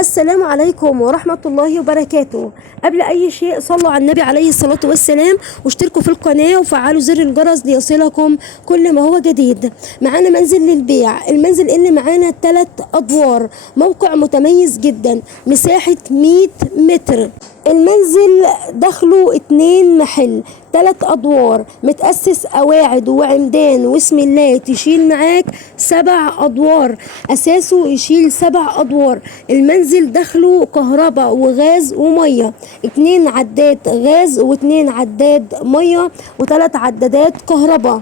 السلام عليكم ورحمة الله وبركاته. قبل أي شيء صلوا على النبي عليه الصلاة والسلام واشتركوا في القناة وفعلوا زر الجرس ليصلكم كل ما هو جديد. معانا منزل للبيع. المنزل اللي معانا 3 أدوار، موقع متميز جدا، مساحة 100 متر. المنزل دخله 2 محل، 3 أدوار، متأسس قواعد وعمدان واسم الله تشيل معاك 7 أدوار، أساسه يشيل 7 أدوار. المنزل دخله كهرباء وغاز ومية، 2 عداد غاز و2 عداد مية و3 عدادات كهرباء.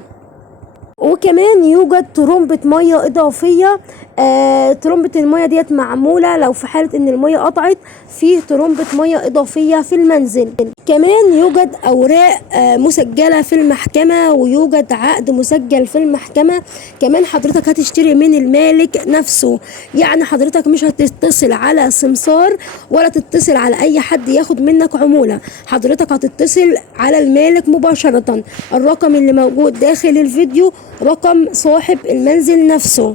وكمان يوجد ترمبة مية إضافية. ترمبة المية ديت معمولة لو في حالة ان المية قطعت، فيه ترمبة مية إضافية في المنزل. كمان يوجد أوراق مسجلة في المحكمة، ويوجد عقد مسجل في المحكمة. كمان حضرتك هتشتري من المالك نفسه، يعني حضرتك مش هتتصل على سمسار ولا تتصل على أي حد ياخد منك عمولة، حضرتك هتتصل على المالك مباشرة. الرقم اللي موجود داخل الفيديو رقم صاحب المنزل نفسه.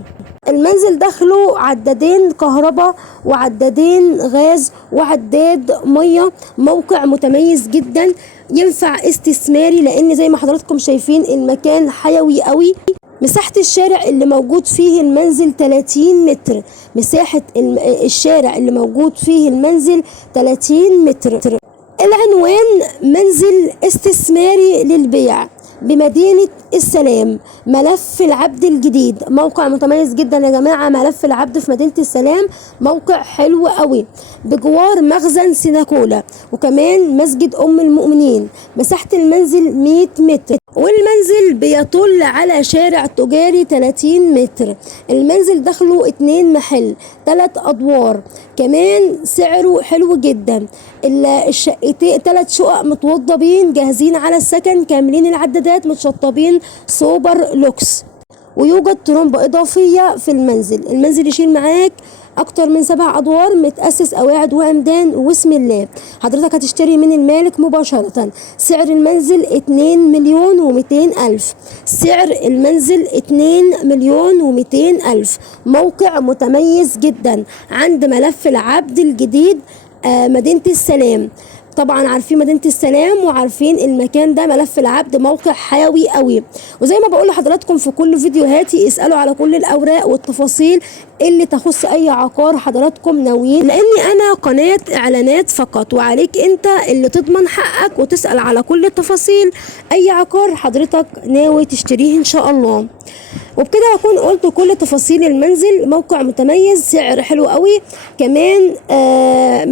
المنزل داخله عدادين كهرباء وعدادين غاز وعداد مية. موقع متميز جدا، ينفع استثماري لان زي ما حضراتكم شايفين المكان حيوي قوي. مساحة الشارع اللي موجود فيه المنزل 30 متر، مساحة الشارع اللي موجود فيه المنزل 30 متر. العنوان منزل استثماري للبيع بمدينة السلام، ملف العبد الجديد. موقع متميز جدا يا جماعة، ملف العبد في مدينة السلام، موقع حلو قوي، بجوار مخزن سيناكولا وكمان مسجد أم المؤمنين. مساحة المنزل 100 متر، والمنزل بيطل على شارع تجاري 30 متر. المنزل دخله 2 محل، 3 أدوار، كمان سعره حلو جدا. الشقتين 3 شقق متوضبين جاهزين على السكن، كاملين العدادات، متشطبين سوبر لوكس. ويوجد ترمبة إضافية في المنزل. المنزل يشيل معاك أكتر من 7 أدوار، متأسس قواعد وعمدان واسم الله. حضرتك هتشتري من المالك مباشرة. سعر المنزل 2,200,000. سعر المنزل 2,200,000. موقع متميز جدا عند ملف العبد الجديد، مدينة السلام. طبعا عارفين مدينة السلام وعارفين المكان ده، ملف العبد، موقع حيوي قوي. وزي ما بقول لحضراتكم في كل فيديوهاتي، اسألوا على كل الأوراق والتفاصيل اللي تخص أي عقار حضراتكم ناويين، لأني أنا قناة إعلانات فقط، وعليك أنت اللي تضمن حقك وتسأل على كل التفاصيل أي عقار حضرتك ناوي تشتريه إن شاء الله. وبكده هكون قلت كل تفاصيل المنزل. موقع متميز، سعر حلو قوي، كمان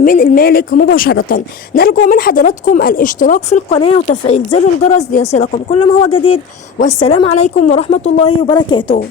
من المالك مباشرة. نرجو من حضراتكم الاشتراك في القناة وتفعيل زر الجرس ليصلكم كل ما هو جديد. والسلام عليكم ورحمة الله وبركاته.